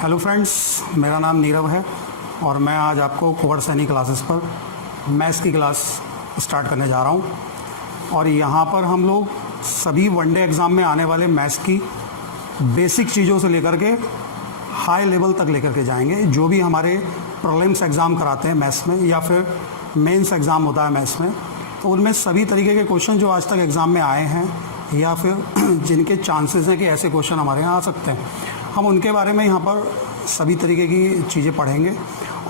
Hello friends, मेरा नाम नीरव है और मैं आज आपको कुंवर सैनी क्लासेस पर मैथ्स की क्लास स्टार्ट करने जा रहा हूं। और यहाँ पर हम लोग सभी वनडे एग्ज़ाम में आने वाले मैथ्स की बेसिक चीज़ों से लेकर के हाई लेवल तक लेकर के जाएंगे। जो भी हमारे प्रीलिम्स एग्ज़ाम कराते हैं मैथ्स में या फिर मेंस एग्ज़ाम होता है मैथ्स में, तो उनमें सभी तरीके के क्वेश्चन जो आज तक एग्ज़ाम में आए हैं या फिर जिनके चांसेस हैं कि ऐसे क्वेश्चन हमारे यहाँ आ सकते हैं, हम उनके बारे में यहाँ पर सभी तरीके की चीज़ें पढ़ेंगे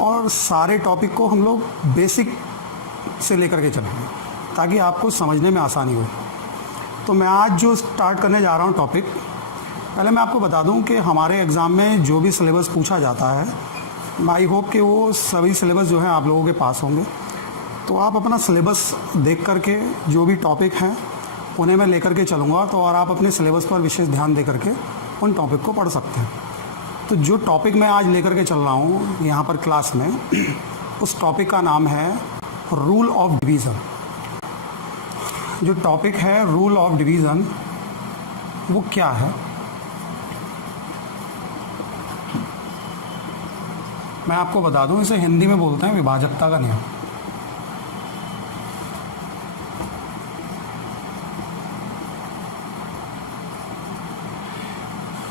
और सारे टॉपिक को हम लोग बेसिक से लेकर के चलेंगे ताकि आपको समझने में आसानी हो। तो मैं आज जो स्टार्ट करने जा रहा हूँ टॉपिक, पहले मैं आपको बता दूँ कि हमारे एग्ज़ाम में जो भी सिलेबस पूछा जाता है, आई होप कि वो सभी सिलेबस जो है आप लोगों के पास होंगे। तो आप अपना सिलेबस देख करके जो भी टॉपिक हैं उन्हें मैं लेकर के चलूँगा, तो और आप अपने सिलेबस पर विशेष ध्यान दे करके उन टॉपिक को पढ़ सकते हैं। तो जो टॉपिक मैं आज लेकर के चल रहा हूँ यहाँ पर क्लास में, उस टॉपिक का नाम है रूल ऑफ डिवीज़न। जो टॉपिक है रूल ऑफ डिवीज़न, वो क्या है मैं आपको बता दूँ। इसे हिंदी में बोलते हैं विभाजकता का नियम।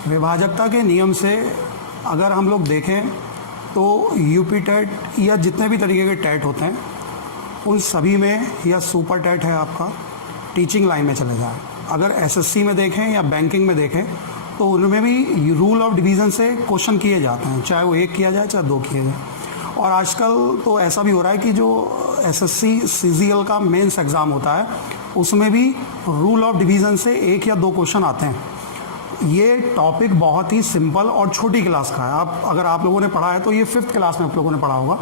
विभाजकता के नियम से अगर हम लोग देखें तो यूपी टेट या जितने भी तरीके के टेट होते हैं उन सभी में, या सुपर टेट है आपका, टीचिंग लाइन में चले जाए। अगर एसएससी में देखें या बैंकिंग में देखें तो उनमें भी रूल ऑफ डिवीज़न से क्वेश्चन किए जाते हैं, चाहे वो एक किया जाए चाहे दो किए जाए। और आजकल तो ऐसा भी हो रहा है कि जो एसएससी सीजीएल का मेंस एग्ज़ाम होता है उसमें भी रूल ऑफ डिवीज़न से एक या दो क्वेश्चन आते हैं। ये टॉपिक बहुत ही सिंपल और छोटी क्लास का है। अगर आप लोगों ने पढ़ा है तो ये 5th क्लास में आप लोगों ने पढ़ा होगा,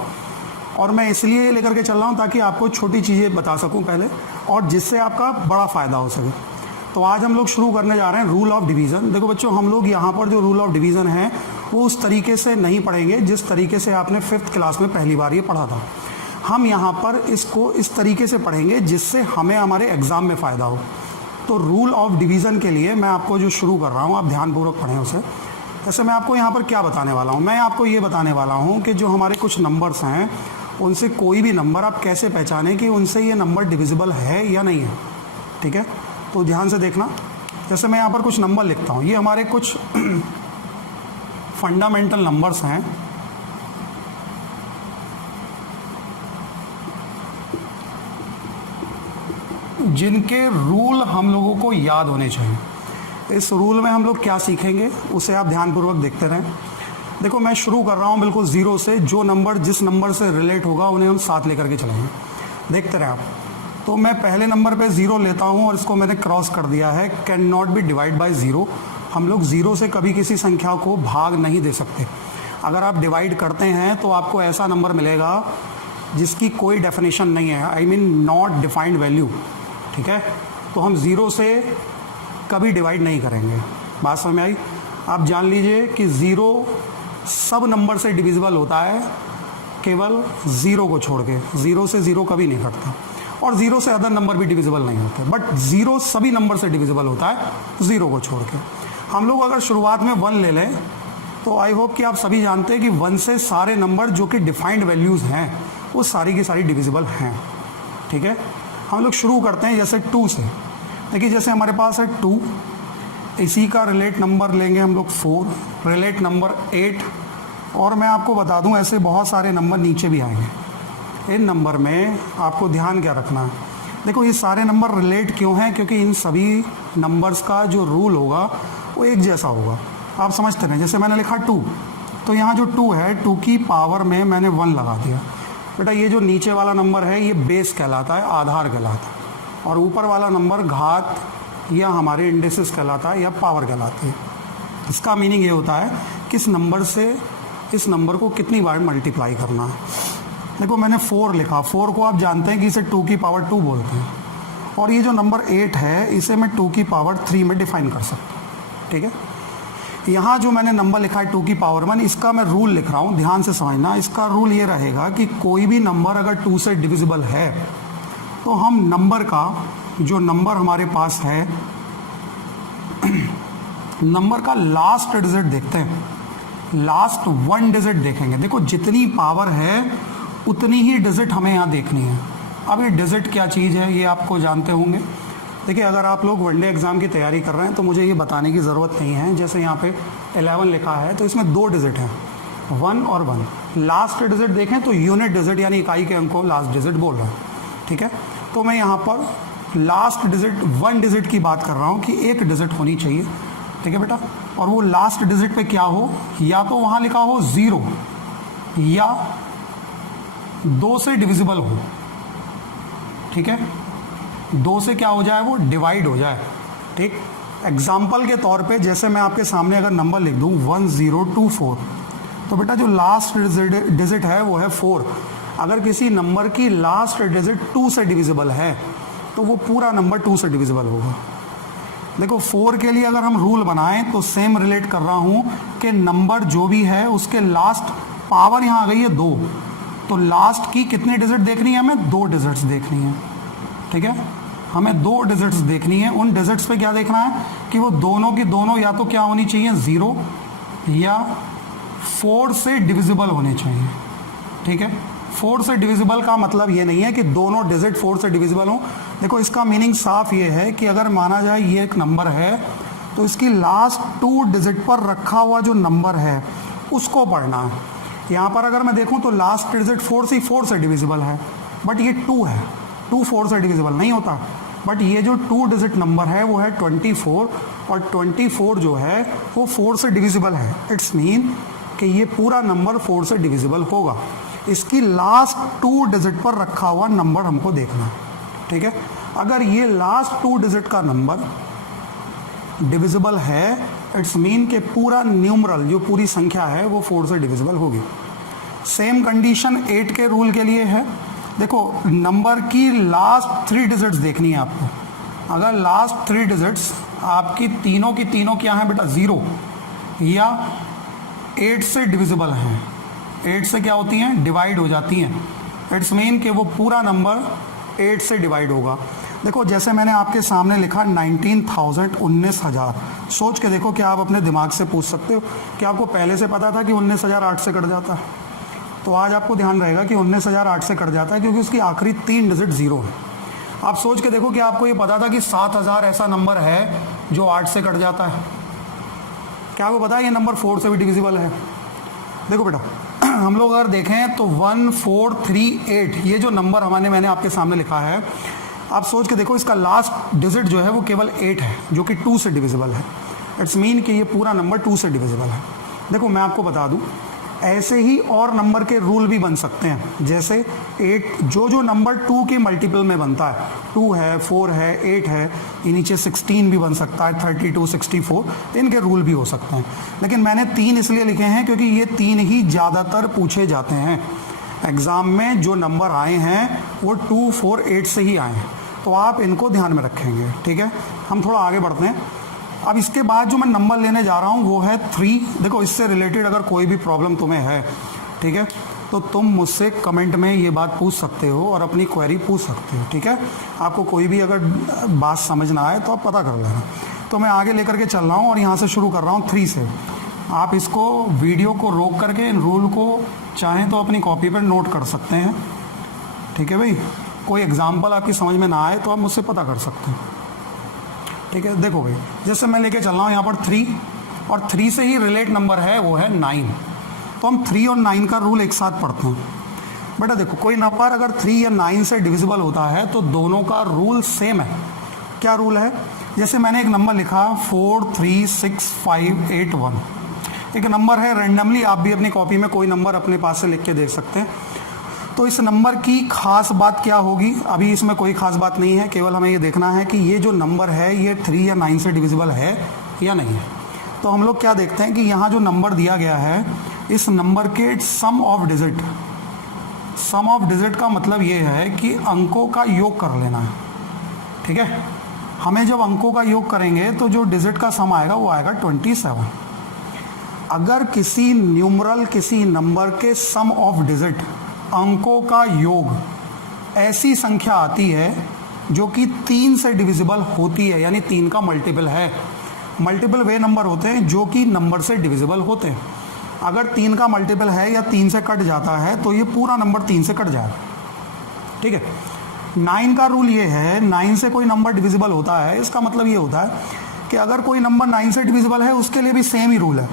और मैं इसलिए लेकर के चल रहा हूँ ताकि आपको छोटी चीज़ें बता सकूँ पहले, और जिससे आपका बड़ा फ़ायदा हो सके। तो आज हम लोग शुरू करने जा रहे हैं रूल ऑफ डिवीज़न। देखो बच्चों, हम लोग यहाँ पर जो रूल ऑफ डिवीज़न है वो उस तरीके से नहीं पढ़ेंगे जिस तरीके से आपने 5th क्लास में पहली बार ये पढ़ा था। हम यहाँ पर इसको इस तरीके से पढ़ेंगे जिससे हमें हमारे एग्ज़ाम में फ़ायदा हो। तो रूल ऑफ डिवीज़न के लिए मैं आपको जो शुरू कर रहा हूँ, आप ध्यानपूर्वक पढ़ें उसे। जैसे मैं आपको यहाँ पर क्या बताने वाला हूँ, मैं आपको ये बताने वाला हूँ कि जो हमारे कुछ नंबर्स हैं उनसे कोई भी नंबर आप कैसे पहचानें कि उनसे ये नंबर डिविजिबल है या नहीं है। ठीक है, तो ध्यान से देखना। जैसे मैं यहाँ पर कुछ नंबर लिखता हूँ, ये हमारे कुछ फंडामेंटल नंबर्स हैं। जिनके रूल हम लोगों को याद होने चाहिए। इस रूल में हम लोग क्या सीखेंगे उसे आप ध्यानपूर्वक देखते रहें। देखो, मैं शुरू कर रहा हूँ बिल्कुल ज़ीरो से। जो नंबर जिस नंबर से रिलेट होगा उन्हें हम साथ लेकर के चलेंगे। देखते रहें आप। तो मैं पहले नंबर पे ज़ीरो लेता हूँ और इसको मैंने क्रॉस कर दिया है। Can not be divide by zero. हम लोग ज़ीरो से कभी किसी संख्या को भाग नहीं दे सकते। अगर आप डिवाइड करते हैं तो आपको ऐसा नंबर मिलेगा जिसकी कोई डेफिनेशन नहीं है, I mean not defined value. ठीक है, तो हम ज़ीरो से कभी डिवाइड नहीं करेंगे। बात समझ में आई? आप जान लीजिए कि ज़ीरो सब नंबर से डिविजिबल होता है, केवल ज़ीरो को छोड़ के। ज़ीरो से ज़ीरो कभी नहीं कटता, और ज़ीरो से अदर नंबर भी डिविजिबल नहीं होते, बट ज़ीरो सभी नंबर से डिविजिबल होता है ज़ीरो को छोड़ के। हम लोग अगर शुरुआत में 1 ले लें तो आई होप कि आप सभी जानते हैं कि 1 से सारे नंबर जो कि डिफाइंड वैल्यूज़ हैं वो सारी की सारी डिविजिबल हैं। ठीक है, हम लोग शुरू करते हैं जैसे 2 से। देखिए, जैसे हमारे पास है 2, इसी का रिलेट नंबर लेंगे हम लोग 4, रिलेट नंबर 8, और मैं आपको बता दूं ऐसे बहुत सारे नंबर नीचे भी आएंगे। इन नंबर में आपको ध्यान क्या रखना है, देखो ये सारे नंबर रिलेट क्यों हैं, क्योंकि इन सभी नंबर्स का जो रूल होगा वो एक जैसा होगा। आप समझते हैं, जैसे मैंने लिखा 2, तो यहाँ जो 2 है 2 की पावर में मैंने 1 लगा दिया। बेटा, ये जो नीचे वाला नंबर है ये बेस कहलाता है, आधार कहलाता है, और ऊपर वाला नंबर घात या हमारे इंडेसिस कहलाता है या पावर कहलाती है। इसका मीनिंग ये होता है किस नंबर से इस नंबर को कितनी बार मल्टीप्लाई करना है। देखो, मैंने 4 लिखा। 4 को आप जानते हैं कि इसे 2 की पावर 2 बोलते हैं, और ये जो नंबर 8 है इसे मैं 2 की पावर 3 में डिफाइन कर सकता हूँ। ठीक है, यहाँ जो मैंने नंबर लिखा है 2 की पावर 1, इसका मैं रूल लिख रहा हूँ, ध्यान से समझना। इसका रूल ये रहेगा कि कोई भी नंबर अगर 2 से डिविजिबल है तो हम नंबर का जो नंबर हमारे पास है नंबर का लास्ट डिजिट देखते हैं लास्ट 1 डिजिट देखेंगे। देखो जितनी पावर है उतनी ही डिजिट हमें यहाँ देखनी है। अब ये डिजिट क्या चीज़ है ये आपको जानते होंगे। देखिए अगर आप लोग वनडे एग्ज़ाम की तैयारी कर रहे हैं तो मुझे ये बताने की ज़रूरत नहीं है। जैसे यहाँ पे 11 लिखा है तो इसमें 2 डिजिट हैं, 1 और 1। लास्ट डिजिट देखें तो यूनिट डिजिट यानी इकाई के अंक को लास्ट डिजिट बोल रहा है, ठीक है। तो मैं यहाँ पर लास्ट डिजिट 1 डिजिट की बात कर रहा हूँ कि एक डिजिट होनी चाहिए, ठीक है बेटा। और वो लास्ट डिजिट पे क्या हो, या तो वहाँ लिखा हो 0 या 2 से डिविजिबल हो, ठीक है। 2 से क्या हो जाए, वो डिवाइड हो जाए, ठीक। एग्जाम्पल के तौर पे जैसे मैं आपके सामने अगर नंबर लिख दूँ 1024, तो बेटा जो लास्ट डिजिट है वो है 4। अगर किसी नंबर की लास्ट डिजिट 2 से डिविजिबल है तो वो पूरा नंबर 2 से डिविजिबल होगा। देखो 4 के लिए अगर हम रूल बनाएं तो सेम रिलेट कर रहा हूं कि नंबर जो भी है उसके लास्ट पावर यहाँ आ गई है 2, तो लास्ट की कितनी डिजिट देखनी है, हमें 2 डिजिट्स देखनी है, ठीक है। हमें 2 डिजिट्स देखनी है। उन डिजिट्स पे क्या देखना है कि वो दोनों की दोनों या तो क्या होनी चाहिए 0 या 4 से डिविजिबल होने चाहिए, ठीक है। 4 से डिविजिबल का मतलब ये नहीं है कि दोनों डिजिट 4 से डिविजिबल हो। देखो इसका मीनिंग साफ ये है कि अगर माना जाए ये एक नंबर है तो इसकी लास्ट 2 डिजिट पर रखा हुआ जो नंबर है उसको पढ़ना है। यहाँ पर अगर मैं देखूँ तो लास्ट डिजिट 4 से डिविजिबल है, बट ये 2 है, 2 4 से डिविजिबल नहीं होता। बट ये जो 2 डिजिट नंबर है वो है 24, और 24 जो है वो 4 से डिविजिबल है। इट्स मीन कि ये पूरा नंबर 4 से डिविजिबल होगा। इसकी लास्ट 2 डिजिट पर रखा हुआ नंबर हमको देखना है, ठीक है। अगर ये लास्ट 2 डिजिट का नंबर डिविजिबल है, इट्स मीन कि पूरा न्यूमरल जो पूरी संख्या है वो 4 से डिविजिबल होगी। सेम कंडीशन 8 के रूल के लिए है। देखो नंबर की लास्ट 3 डिजिट्स देखनी है आपको। अगर लास्ट 3 डिजिट्स आपकी तीनों की तीनों क्या है बेटा, 0 या 8 से डिविजिबल हैं, 8 से क्या होती हैं, डिवाइड हो जाती हैं। इट्स मीन कि वो पूरा नंबर 8 से डिवाइड होगा। देखो जैसे मैंने आपके सामने लिखा 19,000, 19,000। सोच के देखो क्या आप अपने दिमाग से पूछ सकते हो कि आपको पहले से पता था कि 19,000 8 से कट जाता है। तो आज आपको ध्यान रहेगा कि 19,000 8 से कट जाता है क्योंकि उसकी आखिरी 3 डिजिट 0 है। आप सोच के देखो कि आपको ये पता था कि 7,000 ऐसा नंबर है जो 8 से कट जाता है। क्या आपको पता है ये नंबर 4 से भी डिविजिबल है। देखो बेटा हम लोग अगर देखें तो 1438 ये जो नंबर मैंने आपके सामने लिखा है, आप सोच के देखो इसका लास्ट डिजिट जो है वो केवल 8 है जो कि 2 से डिविजिबल है। इट्स मीन कि ये पूरा नंबर 2 से डिविजिबल है। देखो मैं आपको बता दूं ऐसे ही और नंबर के रूल भी बन सकते हैं। जैसे 8 जो नंबर 2 के मल्टीपल में बनता है, 2 है, 4 है, 8 है, ये नीचे 16 भी बन सकता है, 32, 64, इनके रूल भी हो सकते हैं। लेकिन मैंने 3 इसलिए लिखे हैं क्योंकि ये 3 ही ज़्यादातर पूछे जाते हैं एग्ज़ाम में। जो नंबर आए हैं वो 2, 4, 8 से ही आए हैं, तो आप इनको ध्यान में रखेंगे, ठीक है। हम थोड़ा आगे बढ़ते हैं। अब इसके बाद जो मैं नंबर लेने जा रहा हूँ वो है 3। देखो इससे रिलेटेड अगर कोई भी प्रॉब्लम तुम्हें है, ठीक है, तो तुम मुझसे कमेंट में ये बात पूछ सकते हो और अपनी क्वेरी पूछ सकते हो, ठीक है। आपको कोई भी अगर बात समझ ना आए तो आप पता कर लेना। तो मैं आगे लेकर के चल रहा हूँ और यहाँ से शुरू कर रहा हूँ 3 से। आप इसको वीडियो को रोक करके इन रूल को चाहें तो अपनी कॉपी पर नोट कर सकते हैं, ठीक है भाई। कोई एग्जाम्पल आपकी समझ में ना आए तो आप मुझसे पता कर सकते हैं, ठीक है। देखो भाई जैसे मैं लेके चल रहा हूँ यहाँ पर 3, और 3 से ही रिलेट नंबर है वो है 9। तो हम 3 और 9 का रूल एक साथ पढ़ते हैं। बेटा देखो कोई नंबर अगर 3 या 9 से डिविजिबल होता है तो दोनों का रूल सेम है। क्या रूल है? जैसे मैंने एक नंबर लिखा 436581, एक नंबर है रैंडमली, आप भी अपनी कॉपी में कोई नंबर अपने पास से लिख के देख सकते हैं। तो इस नंबर की खास बात क्या होगी? अभी इसमें कोई खास बात नहीं है, केवल हमें ये देखना है कि ये जो नंबर है ये 3 या 9 से डिविजिबल है या नहीं है। तो हम लोग क्या देखते हैं कि यहाँ जो नंबर दिया गया है इस नंबर के sum of digit, sum of digit का मतलब ये है कि अंकों का योग कर लेना है, ठीक है। हमें जब अंकों का योग करेंगे तो जो डिजिट का सम आएगा वो आएगा 27। अगर किसी न्यूमरल किसी नंबर के सम ऑफ डिजिट अंकों का योग ऐसी संख्या आती है जो कि 3 से डिविजिबल होती है, यानी 3 का मल्टीपल है। मल्टीपल वे नंबर होते हैं जो कि नंबर से डिविजिबल होते हैं। अगर 3 का मल्टीपल है या 3 से कट जाता है तो ये पूरा नंबर 3 से कट जाएगा, ठीक है। 9 का रूल ये है, 9 से कोई नंबर डिविजिबल होता है, इसका मतलब ये होता है कि अगर कोई नंबर 9 से डिविजिबल है उसके लिए भी सेम ही रूल है।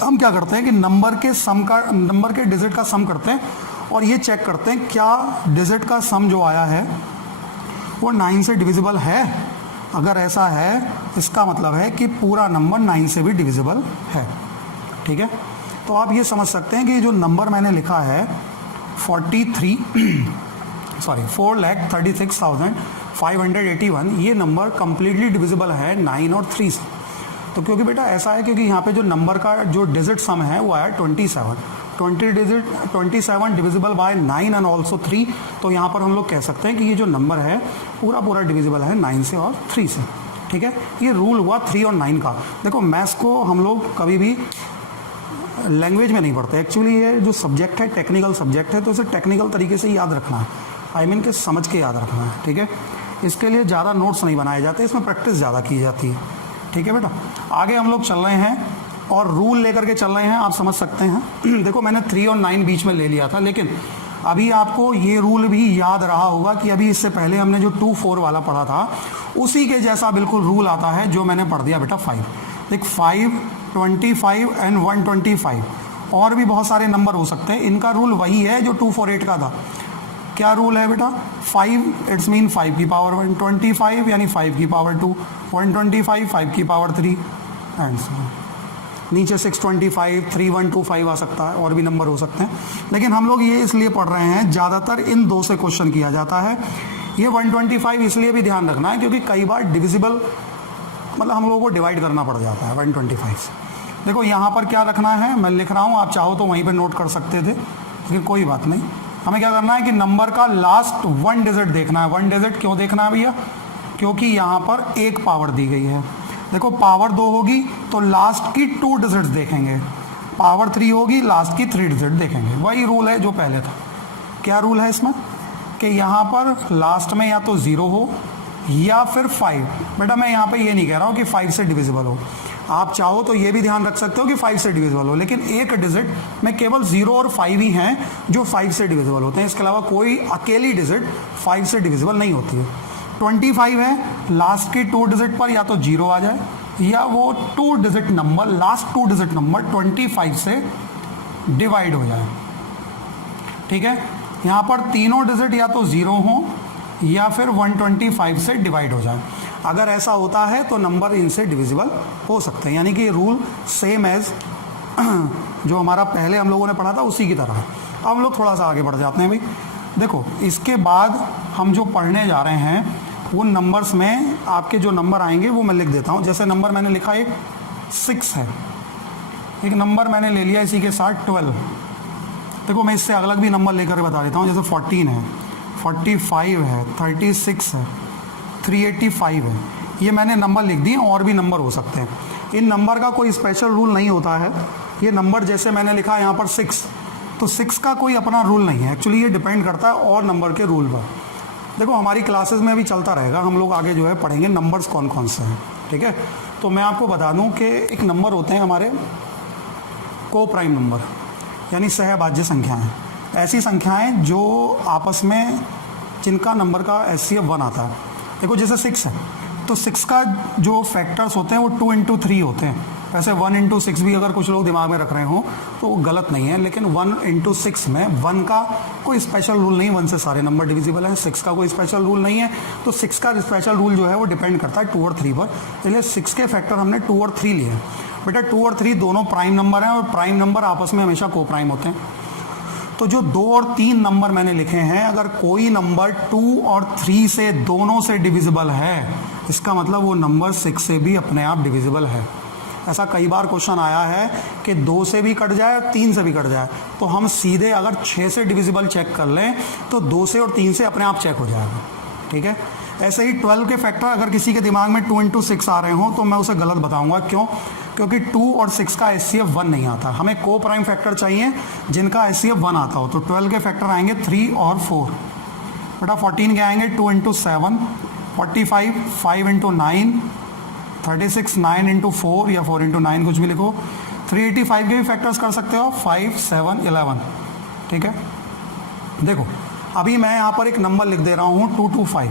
हम क्या करते हैं कि नंबर के डिजिट का सम करते हैं और ये चेक करते हैं क्या डिजिट का सम जो आया है वो 9 से डिविजिबल है। अगर ऐसा है इसका मतलब है कि पूरा नंबर 9 से भी डिविजिबल है, ठीक है। तो आप ये समझ सकते हैं कि जो नंबर मैंने लिखा है 4,36,581, ये नंबर कंप्लीटली डिविजिबल है 9 और 3 से। तो क्योंकि बेटा ऐसा है क्योंकि यहाँ पे जो नंबर का जो डिजिट सम है वो आया 27 डिविजिबल बाय 9 एंड ऑल्सो 3। तो यहाँ पर हम लोग कह सकते हैं कि ये जो नंबर है पूरा डिविजिबल है 9 से और 3 से, ठीक है। ये रूल हुआ 3 और 9 का। देखो मैथ्स को हम लोग कभी भी लैंग्वेज में नहीं पढ़ते, एक्चुअली ये जो सब्जेक्ट है टेक्निकल सब्जेक्ट है, तो इसे टेक्निकल तरीके से याद रखना है, आई मीन के समझ के याद रखना है, ठीक है। इसके लिए ज़्यादा नोट्स नहीं बनाए जाते, इसमें प्रैक्टिस ज़्यादा की जाती है, ठीक है बेटा। आगे हम लोग चल रहे हैं और रूल लेकर के चल रहे हैं, आप समझ सकते हैं। देखो मैंने 3 और 9 बीच में ले लिया था, लेकिन अभी आपको ये रूल भी याद रहा होगा कि अभी इससे पहले हमने जो 2 4 वाला पढ़ा था उसी के जैसा बिल्कुल रूल आता है जो मैंने पढ़ दिया बेटा 5। देख 5, 25 एंड 125 और भी बहुत सारे नंबर हो सकते हैं, इनका रूल वही है जो 248 का था। क्या रूल है बेटा? 5 इट्स मीन 5 की पावर 1, 25 यानी 5 की पावर 2, 125 5 की पावर 3 एंड सो नीचे 625 3125 आ सकता है, और भी नंबर हो सकते हैं, लेकिन हम लोग ये इसलिए पढ़ रहे हैं ज़्यादातर इन 2 से क्वेश्चन किया जाता है। ये 125 इसलिए भी ध्यान रखना है क्योंकि कई बार डिविजिबल मतलब हम लोगों को डिवाइड करना पड़ जाता है 125 से। देखो यहाँ पर क्या रखना है मैं लिख रहा हूँ, आप चाहो तो वहीं पर नोट कर सकते थे, लेकिन कोई बात नहीं। हमें क्या करना है कि नंबर का लास्ट 1 डिजिट देखना है। 1 डिजिट क्यों देखना है भैया? क्योंकि यहाँ पर एक पावर दी गई है। देखो पावर 2 होगी तो लास्ट की 2 डिजिट्स देखेंगे, पावर 3 होगी लास्ट की 3 डिजिट देखेंगे। वही रूल है जो पहले था। क्या रूल है इसमें कि यहाँ पर लास्ट में या तो 0 हो या फिर 5। बेटा मैं यहाँ पे ये नहीं कह रहा हूँ कि 5 से डिविजिबल हो, आप चाहो तो ये भी ध्यान रख सकते हो कि 5 से डिविजिबल हो, लेकिन एक डिजिट में केवल 0 और 5 ही हैं जो 5 से डिविजिबल होते हैं, इसके अलावा कोई अकेली डिजिट 5 से डिविजिबल नहीं होती है। 25 है, लास्ट की 2 डिजिट पर या तो 0 आ जाए या वो 2 digit number last 2 digit number 25 से डिवाइड हो जाए, ठीक है। यहाँ पर तीनों डिजिट या तो 0 हो या फिर 125 से डिवाइड हो जाए। अगर ऐसा होता है तो नंबर इनसे डिविजिबल हो सकते हैं, यानी कि रूल सेम एज जो हमारा पहले हम लोगों ने पढ़ा था उसी की तरह है। अब हम लोग थोड़ा सा आगे बढ़ जाते हैं भाई। देखो इसके बाद हम जो पढ़ने जा रहे हैं वो नंबर्स में आपके जो नंबर आएंगे वो मैं लिख देता हूँ। जैसे नंबर मैंने लिखा एक 6 है, एक नंबर मैंने ले लिया इसी के साथ 12। देखो मैं इससे अलग भी नंबर लेकर बता देता हूँ, जैसे 14 है, 45 है, 36 है, 385 है। ये मैंने नंबर लिख दिए, और भी नंबर हो सकते हैं। इन नंबर का कोई स्पेशल रूल नहीं होता है। ये नंबर जैसे मैंने लिखा यहाँ पर 6, तो 6 का कोई अपना रूल नहीं है, एक्चुअली ये डिपेंड करता है और नंबर के रूल पर। देखो हमारी क्लासेस में भी चलता रहेगा, हम लोग आगे जो है पढ़ेंगे नंबर्स कौन कौन से हैं, ठीक है। तो मैं आपको बता दूं कि एक नंबर होते हैं हमारे को प्राइम नंबर, यानी सहभाज्य संख्याएं, ऐसी संख्याएं जो आपस में जिनका नंबर का HCF 1 आता है। देखो जैसे 6 है तो 6 का जो फैक्टर्स होते हैं वो 2 into 3 होते हैं। वैसे 1 into 6 भी अगर कुछ लोग दिमाग में रख रहे हो तो वो गलत नहीं है, लेकिन 1 into 6 में 1 का कोई स्पेशल रूल नहीं, 1 से सारे नंबर डिविजिबल हैं। 6 का कोई स्पेशल रूल नहीं है, तो 6 का स्पेशल रूल जो है वो डिपेंड करता है 2 और 3 पर। इसलिए 6 के फैक्टर हमने 2 और 3 लिए हैं। बेटा 2 और 3 दोनों प्राइम नंबर हैं और प्राइम नंबर आपस में हमेशा को प्राइम होते हैं। तो जो 2 और 3 नंबर मैंने लिखे हैं, अगर कोई नंबर 2 और 3 से दोनों से डिविजिबल है, इसका मतलब वो नंबर 6 से भी अपने आप डिविजिबल है। ऐसा कई बार क्वेश्चन आया है कि 2 से भी कट जाए और 3 से भी कट जाए, तो हम सीधे अगर 6 से डिविजिबल चेक कर लें तो 2 से और 3 से अपने आप चेक हो जाएगा, ठीक है। ऐसे ही 12 के फैक्टर अगर किसी के दिमाग में 2 into 6 आ रहे हों तो मैं उसे गलत बताऊंगा। क्यों? क्योंकि 2 और 6 का HCF 1 नहीं आता। हमें को प्राइम फैक्टर चाहिए जिनका HCF 1 आता हो। तो 12 के फैक्टर आएंगे 3 और 4। बेटा 14 के आएंगे 2 into 7, 45 5 into 9, 36 9 into 4 या 4 into 9 कुछ भी लिखो, 385 के भी फैक्टर्स कर सकते हो, 5, 7, 11, ठीक है। देखो अभी मैं यहाँ पर एक नंबर लिख दे रहा हूँ 225,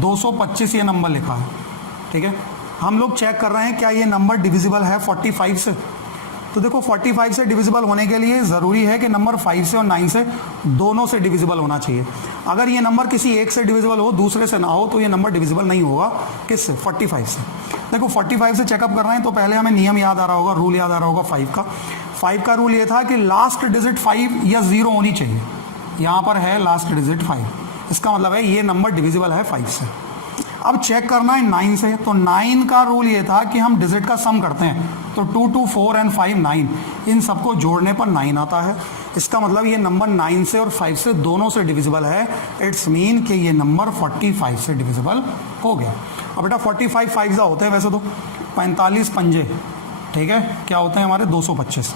225 ये नंबर लिखा है, ठीक है। हम लोग चेक कर रहे हैं क्या ये नंबर डिविजिबल है 45 से। तो देखो 45 से डिविजिबल होने के लिए ज़रूरी है कि नंबर 5 से और 9 से दोनों से डिविजिबल होना चाहिए। अगर ये नंबर किसी एक से डिविजिबल हो, दूसरे से ना हो, तो ये नंबर डिविजिबल नहीं होगा। किससे? 45 से। देखो 45 से चेकअप कर रहे हैं तो पहले हमें नियम याद आ रहा होगा, रूल याद आ रहा होगा 5 का रूल ये था कि लास्ट डिजिट 5 या 0 होनी चाहिए। यहाँ पर है लास्ट डिजिट 5, इसका मतलब है ये नंबर डिविजिबल है 5 से। अब चेक करना है 9 से, तो 9 का रूल ये था कि हम डिजिट का सम करते हैं, तो 2, 2, 4 एंड 5, 9, इन सबको जोड़ने पर 9 आता है। इसका मतलब ये नंबर 9 से और 5 से दोनों से डिविजिबल है। इट्स मीन कि ये नंबर 45 से डिविजिबल हो गया। अब बेटा 45 5 होते हैं वैसे तो 45 पंजे, ठीक है, क्या होते हैं हमारे 225।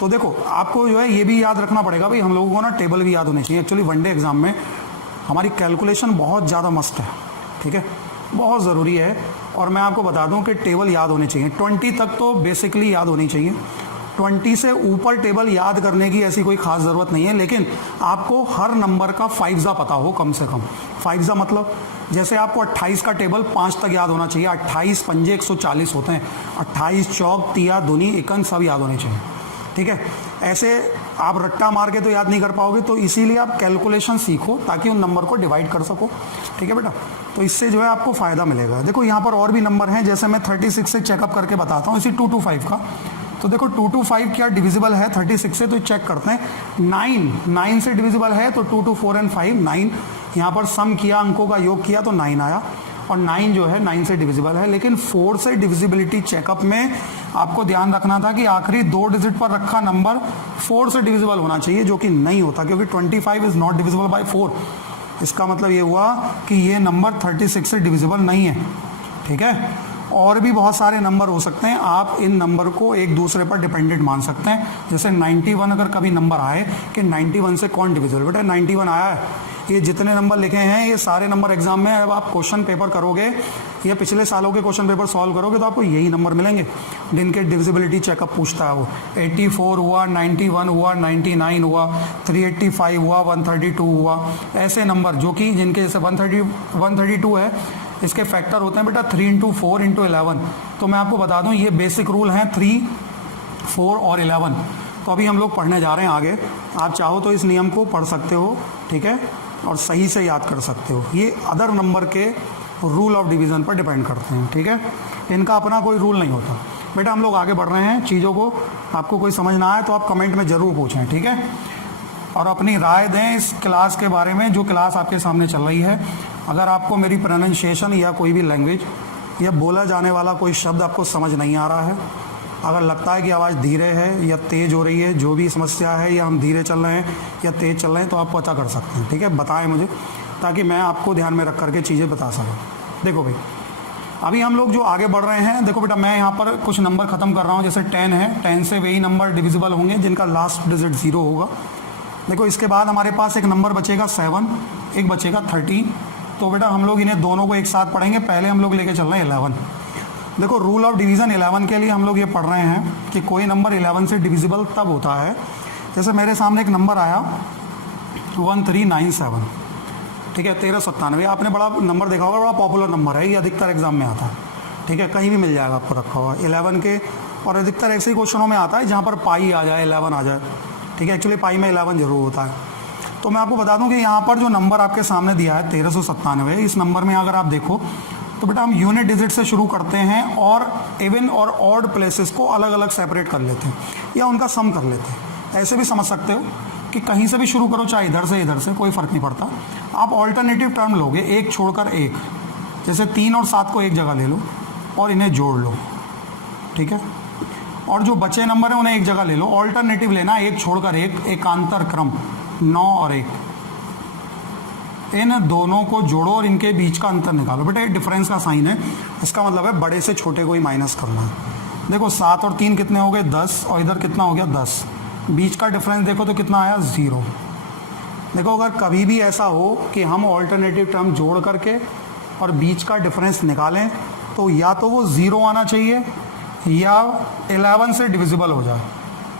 तो देखो आपको जो है ये भी याद रखना पड़ेगा भाई, हम लोगों को ना टेबल भी याद होनी चाहिए। एक्चुअली वनडे एग्जाम में हमारी कैलकुलेशन बहुत ज़्यादा मस्त है, ठीक है, बहुत ज़रूरी है। और मैं आपको बता दूं कि टेबल याद होने चाहिए। 20 तक तो बेसिकली याद होनी चाहिए, 20 से ऊपर टेबल याद करने की ऐसी कोई ख़ास ज़रूरत नहीं है, लेकिन आपको हर नंबर का 5 पता हो कम से कम। 5 मतलब जैसे आपको 28 का टेबल 5 तक याद होना चाहिए। 28 पंजे 140 होते हैं, 28 चौक तिया दुनी इकन सब याद होने चाहिए, ठीक है। ऐसे आप रट्टा मार के तो याद नहीं कर पाओगे, तो इसीलिए आप कैलकुलेशन सीखो ताकि उन नंबर को डिवाइड कर सको, ठीक है बेटा। तो इससे जो है आपको फ़ायदा मिलेगा। देखो यहाँ पर और भी नंबर हैं, जैसे मैं 36 से चेकअप करके बताता हूँ, इसी 225 का। तो देखो 225 क्या डिविजिबल है 36 से, तो चेक करते हैं। 9 से डिविजिबल है, तो 2, 2, 4 एंड 5, 9। यहाँ पर सम किया, अंकों का योग किया तो 9 आया, और 9 जो है 9 से डिविजिबल है। लेकिन 4 से डिविजिबिलिटी चेकअप में आपको ध्यान रखना था कि आखिरी 2 डिजिट पर रखा नंबर 4 से डिविजिबल होना चाहिए, जो कि नहीं होता, क्योंकि 25 इज नॉट डिविजिबल बाय 4। इसका मतलब ये हुआ कि ये नंबर 36 से डिविजिबल नहीं है, ठीक है। और भी बहुत सारे नंबर हो सकते हैं, आप इन नंबर को एक दूसरे पर डिपेंडेंट मान सकते हैं। जैसे 91 अगर कभी नंबर आए कि 91 से कौन डिविजिबल, बेटा 91 आया है। ये जितने नंबर लिखे हैं ये सारे नंबर एग्जाम में अब आप क्वेश्चन पेपर करोगे या पिछले सालों के क्वेश्चन पेपर सॉल्व करोगे तो आपको यही नंबर मिलेंगे जिनके डिविजिबिलिटी चेकअप पूछता है। वो 84 हुआ, 91 हुआ, 99 हुआ, 385 हुआ, 132 हुआ, ऐसे नंबर जो कि जिनके जैसे 132 है, इसके फैक्टर होते हैं बेटा 3 × 4 × 11। तो मैं आपको बता दूं ये बेसिक रूल हैं 3, 4 और 11। तो अभी हम लोग पढ़ने जा रहे हैं आगे। आप चाहो तो इस नियम को पढ़ सकते हो, ठीक है, और सही से याद कर सकते हो। ये अदर नंबर के रूल ऑफ डिवीज़न पर डिपेंड करते हैं, ठीक है, इनका अपना कोई रूल नहीं होता। बेटा हम लोग आगे बढ़ रहे हैं, चीज़ों को आपको कोई समझ ना आए तो आप कमेंट में ज़रूर पूछें, ठीक है, और अपनी राय दें इस क्लास के बारे में, जो क्लास आपके सामने चल रही है। अगर आपको मेरी प्रोनाउंसिएशन या कोई भी लैंग्वेज या बोला जाने वाला कोई शब्द आपको समझ नहीं आ रहा है, अगर लगता है कि आवाज़ धीरे है या तेज़ हो रही है, जो भी समस्या है, या हम धीरे चल रहे हैं या तेज़ चल रहे हैं, तो आप पता कर सकते हैं, ठीक है, बताएं मुझे, ताकि मैं आपको ध्यान में रख करके चीज़ें बता सकूँ। देखो भाई अभी हम लोग जो आगे बढ़ रहे हैं, देखो बेटा मैं यहाँ पर कुछ नंबर ख़त्म कर रहा हूँ। जैसे 10 है, 10 से वही नंबर डिविजिबल होंगे जिनका लास्ट डिजिट 0 होगा। देखो इसके बाद हमारे पास एक नंबर बचेगा 7, एक बचेगा 13। तो बेटा हम लोग इन्हें दोनों को एक साथ पढ़ेंगे। पहले हम लोग लेके चल रहे हैं 11। देखो रूल ऑफ डिवीज़न 11 के लिए हम लोग ये पढ़ रहे हैं कि कोई नंबर 11 से डिविजिबल तब होता है, जैसे मेरे सामने एक नंबर आया 1397, ठीक है, 1397। आपने बड़ा नंबर देखा होगा, बड़ा पॉपुलर नंबर है, ये अधिकतर एग्जाम में आता है, ठीक है, कहीं भी मिल जाएगा आपको रखा हुआ 11 के। और अधिकतर ऐसे ही क्वेश्चनों में आता है जहाँ पर पाई आ जाए, 11 आ जाए, ठीक है। एक्चुअली पाई में 11 जरूर होता है। तो मैं आपको बता दूं कि यहाँ पर जो नंबर आपके सामने दिया है 1397, इस नंबर में अगर आप देखो तो बेटा हम यूनिट डिजिट से शुरू करते हैं और इवन और ऑड प्लेसेस को अलग अलग सेपरेट कर लेते हैं या उनका सम कर लेते हैं। ऐसे भी समझ सकते हो कि कहीं से भी शुरू करो, चाहे इधर से इधर से, कोई फ़र्क नहीं पड़ता। आप ऑल्टरनेटिव टर्म लोगे, एक छोड़कर एक, जैसे 3 और 7 को एक जगह ले लो और इन्हें जोड़ लो, ठीक है, और जो बचे नंबर हैं उन्हें एक जगह ले लो। ऑल्टरनेटिव लेना, एक छोड़कर एक, एकांतर क्रम 9 और 1, इन दोनों को जोड़ो और इनके बीच का अंतर निकालो। बेटा ये डिफरेंस का साइन है, इसका मतलब है बड़े से छोटे को ही माइनस करना है। देखो 7 और 3 कितने हो गए 10, और इधर कितना हो गया 10, बीच का डिफरेंस देखो तो कितना आया 0। देखो अगर कभी भी ऐसा हो कि हम ऑल्टरनेटिव टर्म जोड़ करके और बीच का डिफरेंस निकालें तो या तो वो 0 आना चाहिए या 11 से डिविजिबल हो जाए,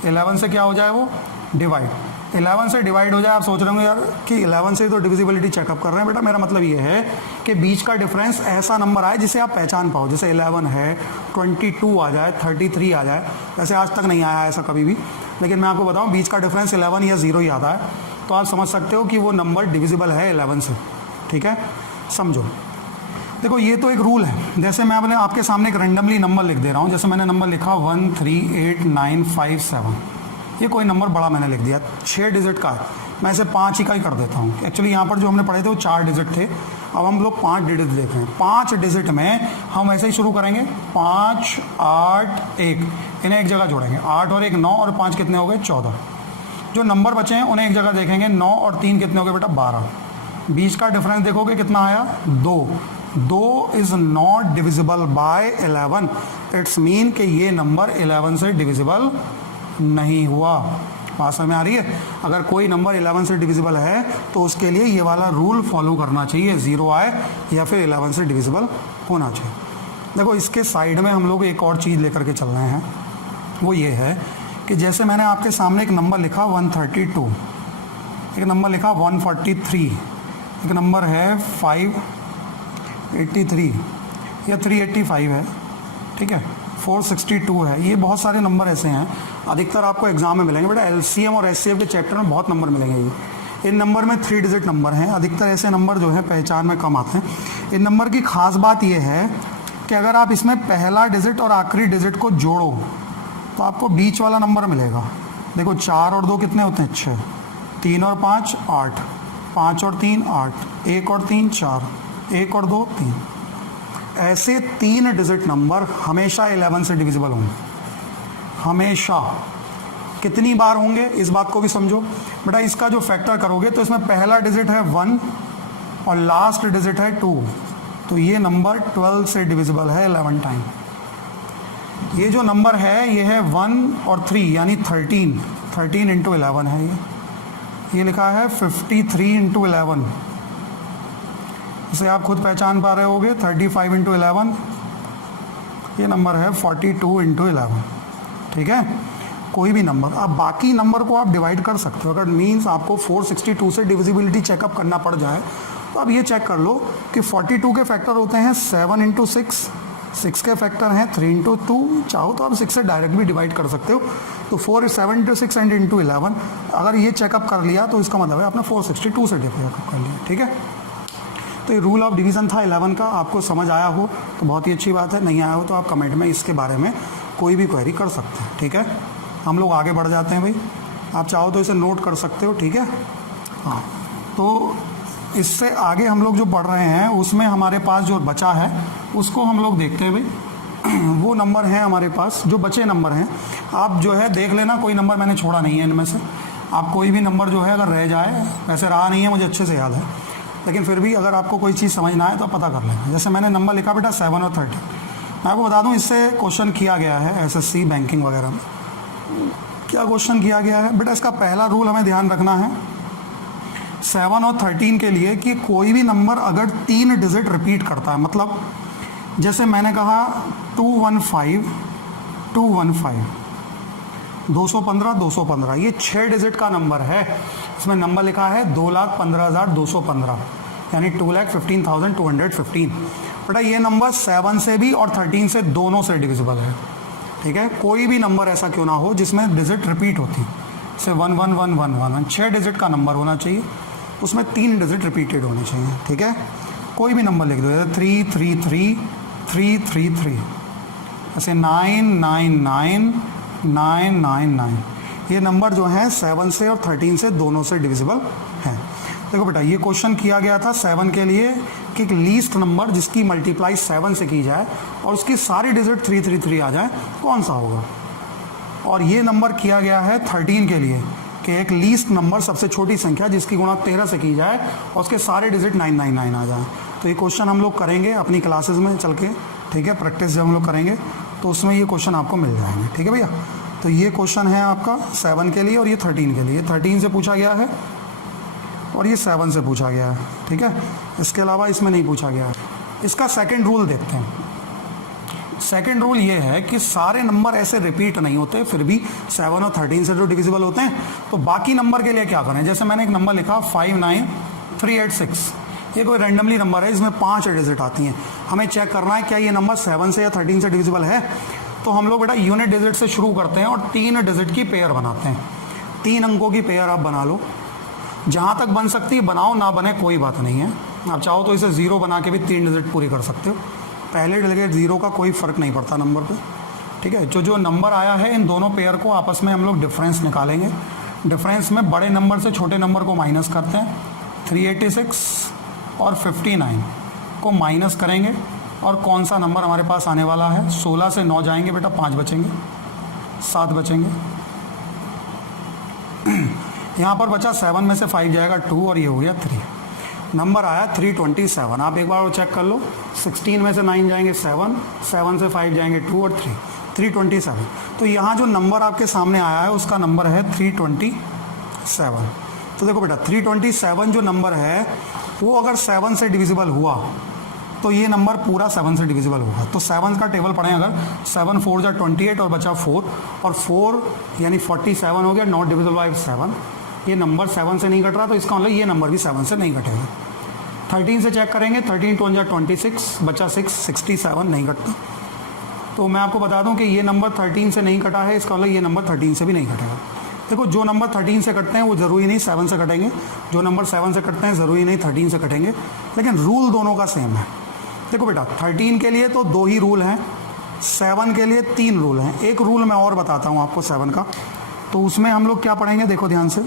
11 से क्या हो जाए वो डिवाइड, 11 से डिवाइड हो जाए। आप सोच रहे होंगे यार कि 11 से तो डिविजिबिलिटी चेकअप कर रहे हैं। बेटा मेरा मतलब ये है कि बीच का डिफरेंस ऐसा नंबर आए जिसे आप पहचान पाओ, जैसे 11 है, 22 आ जाए, 33 आ जाए। वैसे आज तक नहीं आया ऐसा कभी भी, लेकिन मैं आपको बताऊं बीच का डिफरेंस 11 या 0 ही आता है, तो आप समझ सकते हो कि वो नंबर डिविजिबल है 11 से। ठीक है, समझो। देखो ये तो एक रूल है। जैसे मैं अपने आपके सामने एक रेंडमली नंबर लिख दे रहा हूँ, जैसे मैंने नंबर लिखा 138957, ये कोई नंबर बड़ा मैंने लिख दिया, 6 डिजिट का है, मैं इसे 5 ही का ही कर देता हूँ। एक्चुअली यहाँ पर जो हमने पढ़े थे वो 4 डिजिट थे, अब हम लोग 5 डिजिट देख रहे हैं। 5 डिजिट में हम ऐसे ही शुरू करेंगे, 5 8 1, इन्हें एक जगह जोड़ेंगे, 8 और 1 9 और 5 कितने हो गए 14। जो नंबर बचे हैं उन्हें एक जगह देखेंगे, 9 और 3 कितने हो गए बेटा 12। बीच का डिफरेंस देखोगे कितना आया 2 is not divisible by 11, it's mean कि ये नंबर 11 से डिविजिबल नहीं हुआ। बात समझ में आ रही है? अगर कोई नंबर 11 से डिविजिबल है तो उसके लिए ये वाला रूल फॉलो करना चाहिए, 0 आए या फिर 11 से डिविजिबल होना चाहिए। देखो इसके साइड में हम लोग एक और चीज़ लेकर के चल रहे हैं, वो ये है कि जैसे मैंने आपके सामने एक नंबर लिखा 132, एक नंबर लिखा 143, एक नंबर है 583 या 385 है, ठीक है, 462 है। ये बहुत सारे नंबर ऐसे हैं, अधिकतर आपको एग्जाम में मिलेंगे बेटा, एलसीएम और एचसीएफ के चैप्टर में बहुत नंबर मिलेंगे। ये इन नंबर में 3 डिजिट नंबर हैं, अधिकतर ऐसे नंबर जो है पहचान में कम आते हैं। इन नंबर की खास बात यह है कि अगर आप इसमें पहला डिजिट और आखिरी डिजिट को जोड़ो तो आपको बीच वाला नंबर मिलेगा। देखो 4 और 2 कितने होते हैं 6, 3 और 5 8, 5 और 3 8, 1 और 3 4, 1 और 2 3। ऐसे 3 डिजिट नंबर हमेशा 11 से डिविजिबल होंगे, हमेशा। कितनी बार होंगे इस बात को भी समझो बेटा। इसका जो फैक्टर करोगे तो इसमें पहला डिजिट है 1 और लास्ट डिजिट है 2, तो ये नंबर 12 से डिविजिबल है 11 टाइम। ये जो नंबर है ये है 1 और 3 यानी 13 इंटू 11 है। ये लिखा है 53 इंटू 11, इसे आप खुद पहचान पा रहे होगे। 35 इंटू 11, ये नंबर है 42 इंटू 11। ठीक है, कोई भी नंबर। अब बाकी नंबर को आप डिवाइड कर सकते हो। अगर मीन्स आपको 462 से डिविजिबिलिटी चेकअप करना पड़ जाए तो आप ये चेक कर लो कि 42 के फैक्टर होते हैं 7 इंटू 6, 6 के फैक्टर हैं 3 इंटू 2, चाहो तो आप 6 से डायरेक्ट भी डिवाइड कर सकते हो। तो 4 is 7 इंटू 6 एंड इंटू 11, अगर ये चेकअप कर लिया तो इसका मतलब है आपने 462 से चेकअप कर लिया। ठीक है, तो ये रूल ऑफ डिवीज़न था 11 का। आपको समझ आया हो तो बहुत ही अच्छी बात है, नहीं आया हो तो आप कमेंट में इसके बारे में कोई भी क्वेरी कर सकते हैं। ठीक है, हम लोग आगे बढ़ जाते हैं भाई। आप चाहो तो इसे नोट कर सकते हो। ठीक है, हाँ, तो इससे आगे हम लोग जो पढ़ रहे हैं उसमें हमारे पास जो बचा है उसको हम लोग देखते हैं भाई। वो नंबर हैं हमारे पास, जो बचे नंबर हैं आप जो है देख लेना, कोई नंबर मैंने छोड़ा नहीं है इनमें से। आप कोई भी नंबर जो है अगर रह जाए, वैसे रहा नहीं है मुझे अच्छे से याद है, लेकिन फिर भी अगर आपको कोई चीज़ समझना है तो पता कर लेना। जैसे मैंने नंबर लिखा बेटा 7 और 13, मैं आपको बता दूं इससे क्वेश्चन किया गया है एसएससी बैंकिंग वगैरह में। क्या क्वेश्चन किया गया है बेटा, इसका पहला रूल हमें ध्यान रखना है 7 और 13 के लिए कि कोई भी नंबर अगर 3 डिजिट रिपीट करता है, मतलब जैसे मैंने कहा 215 215, 215 215, ये 6 डिजिट का नंबर है। इसमें नंबर लिखा है 2,15,215 यानी 2,15,215। बेटा ये नंबर 7 से भी और 13 से दोनों से डिविजिबल है। ठीक है, कोई भी नंबर ऐसा क्यों ना हो जिसमें डिजिट रिपीट होती, जैसे 11111, 6 डिजिट का नंबर होना चाहिए, उसमें 3 डिजिट रिपीटेड होने चाहिए। ठीक है, कोई भी नंबर लिख दो, 333 333, ऐसे 999 999, ये नंबर जो है 7 से और 13 से दोनों से डिविजिबल है। देखो बेटा ये क्वेश्चन किया गया था 7 के लिए कि एक लीस्ट नंबर जिसकी मल्टीप्लाई 7 से की जाए और उसकी सारी डिजिट 333 आ जाए, कौन सा होगा। और ये नंबर किया गया है 13 के लिए कि एक लीस्ट नंबर, सबसे छोटी संख्या जिसकी गुणा 13 से की जाए और उसके सारे डिजिट 999 आ जाए। तो ये क्वेश्चन हम लोग करेंगे अपनी क्लासेस में चल के। ठीक है, प्रैक्टिस जब हम लोग करेंगे तो उसमें ये क्वेश्चन आपको मिल जाएंगे। ठीक है भैया, तो ये क्वेश्चन है आपका 7 के लिए और ये 13 के लिए। 13 से पूछा गया है और ये 7 से पूछा गया है। ठीक है, इसके अलावा इसमें नहीं पूछा गया है। इसका सेकंड रूल देखते हैं। सेकंड रूल ये है कि सारे नंबर ऐसे रिपीट नहीं होते, फिर भी 7 और 13 से जो डिविजिबल होते हैं, तो बाकी नंबर के लिए क्या करें। जैसे मैंने एक नंबर लिखा 59386, ये कोई रैंडमली नंबर है, इसमें 5 डिजिट आती हैं। हमें चेक करना है क्या ये नंबर 7 से या 13 से डिविजिबल है। तो हम लोग बेटा यूनिट डिजिट से शुरू करते हैं और 3 डिजिट की पेयर बनाते हैं। 3 अंकों की पेयर आप बना लो, जहाँ तक बन सकती है बनाओ, ना बने कोई बात नहीं है। आप चाहो तो इसे 0 बना के भी 3 डिजिट पूरी कर सकते हो। पहले डिजिट 0 का कोई फ़र्क नहीं पड़ता नंबर पे, ठीक है। जो नंबर आया है इन दोनों पेयर को आपस में हम लोग डिफरेंस निकालेंगे। डिफरेंस में बड़े नंबर से छोटे नंबर को माइनस करते हैं। 386 और 59 को माइनस करेंगे और कौन सा नंबर हमारे पास आने वाला है। 16 से 9 जाएंगे बेटा, 5 बचेंगे, 7 बचेंगे। यहाँ पर बचा 7 में से 5 जाएगा 2 और ये हो गया 3। नंबर आया 327। आप एक बार वो चेक कर लो। 16 में से 9 जाएंगे 7, 7 से 5 जाएंगे 2 और 3, 327। तो यहाँ जो नंबर आपके सामने आया है उसका नंबर है 327। तो देखो बेटा 327 जो नंबर है वो अगर 7 से डिविजिबल हुआ तो ये नंबर पूरा 7 से डिविजिबल होगा। तो 7 का टेबल पढ़ें अगर, 7 4 जा 28 और बचा 4, और 4 यानी 47 हो गया, नॉट डिविजिबल बाय 7। ये नंबर 7 से नहीं कट रहा, तो इसका मतलब ये नंबर भी 7 से नहीं कटेगा। 13 से चेक करेंगे, 13 2 जा 26, बचा 6, 67 नहीं कटता। तो मैं आपको बता दूं कि ये नंबर 13 से नहीं कटा है, इसका मतलब ये नंबर 13 से भी नहीं कटेगा। देखो जो नंबर 13 से कटते हैं वो ज़रूरी नहीं 7 से कटेंगे, जो नंबर 7 से कटते हैं ज़रूरी नहीं 13 से कटेंगे, लेकिन रूल दोनों का सेम है। देखो बेटा 13 के लिए तो 2 ही रूल हैं, 7 के लिए 3 रूल हैं। एक रूल मैं और बताता हूँ आपको 7 का, तो उसमें हम लोग क्या पढ़ेंगे देखो ध्यान से।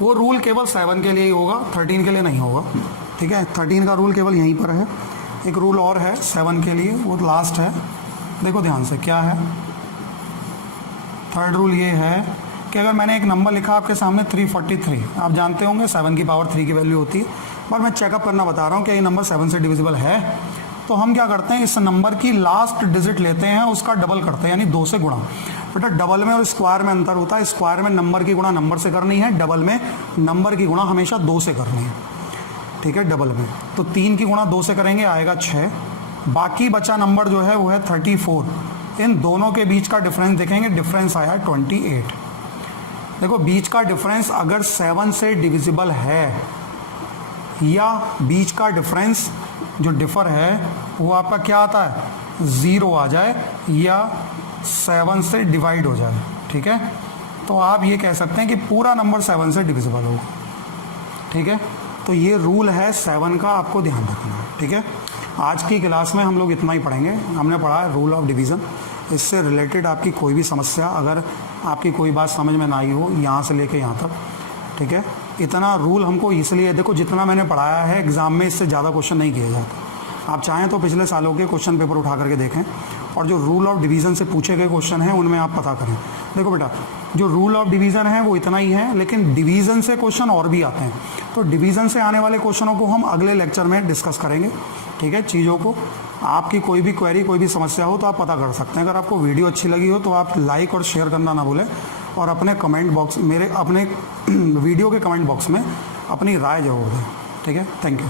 वो रूल केवल 7 के लिए ही होगा, 13 के लिए नहीं होगा, ठीक है। 13 का रूल केवल यहीं पर है। एक रूल और है 7 के लिए, वो लास्ट है, देखो ध्यान से क्या है। थर्ड रूल ये है कि अगर मैंने एक नंबर लिखा आपके सामने 343, आप जानते होंगे 7 की पावर 3 की वैल्यू होती है, पर मैं चेकअप करना बता रहा हूँ कि ये नंबर 7 से डिविजिबल है। तो हम क्या करते हैं, इस नंबर की लास्ट डिजिट लेते हैं, उसका डबल करते हैं, यानी 2 से गुणा। बेटा डबल में और स्क्वायर में अंतर होता है। स्क्वायर में नंबर की गुणा नंबर से करनी है, डबल में नंबर की गुणा हमेशा 2 से करनी है, ठीक है, डबल में। तो 3 की गुणा 2 से करेंगे, आएगा 6। बाकी बचा नंबर जो है वो है 34। इन दोनों के बीच का डिफरेंस देखेंगे, डिफरेंस आया 28। देखो बीच का डिफरेंस अगर 7 से डिविजिबल है, या बीच का डिफरेंस जो डिफर है वो आपका क्या आता है, 0 आ जाए या 7 से डिवाइड हो जाए, ठीक है, तो आप ये कह सकते हैं कि पूरा नंबर 7 से डिविजिबल होगा, ठीक है। तो ये रूल है 7 का, आपको ध्यान रखना है, ठीक है। आज की क्लास में हम लोग इतना ही पढ़ेंगे। हमने पढ़ा है रूल ऑफ डिवीज़न। इससे रिलेटेड आपकी कोई भी समस्या, अगर आपकी कोई बात समझ में ना आई हो यहाँ से लेके यहाँ तक, ठीक है, इतना रूल हमको इसलिए, देखो जितना मैंने पढ़ाया है एग्ज़ाम में इससे ज़्यादा क्वेश्चन नहीं किए जाते। आप चाहें तो पिछले सालों के क्वेश्चन पेपर उठा करके देखें और जो रूल ऑफ डिवीज़न से पूछे गए क्वेश्चन हैं उनमें आप पता करें। देखो बेटा जो रूल ऑफ डिवीज़न है वो इतना ही है, लेकिन डिवीज़न से क्वेश्चन और भी आते हैं। तो डिवीज़न से आने वाले क्वेश्चनों को हम अगले लेक्चर में डिस्कस करेंगे, ठीक है। चीज़ों को आपकी कोई भी क्वेरी, कोई भी समस्या हो तो आप पता कर सकते हैं। अगर आपको वीडियो अच्छी लगी हो तो आप लाइक और शेयर करना ना भूलें, और अपने कमेंट बॉक्स, अपने वीडियो के कमेंट बॉक्स में अपनी राय जरूर दें, ठीक है। Thank you.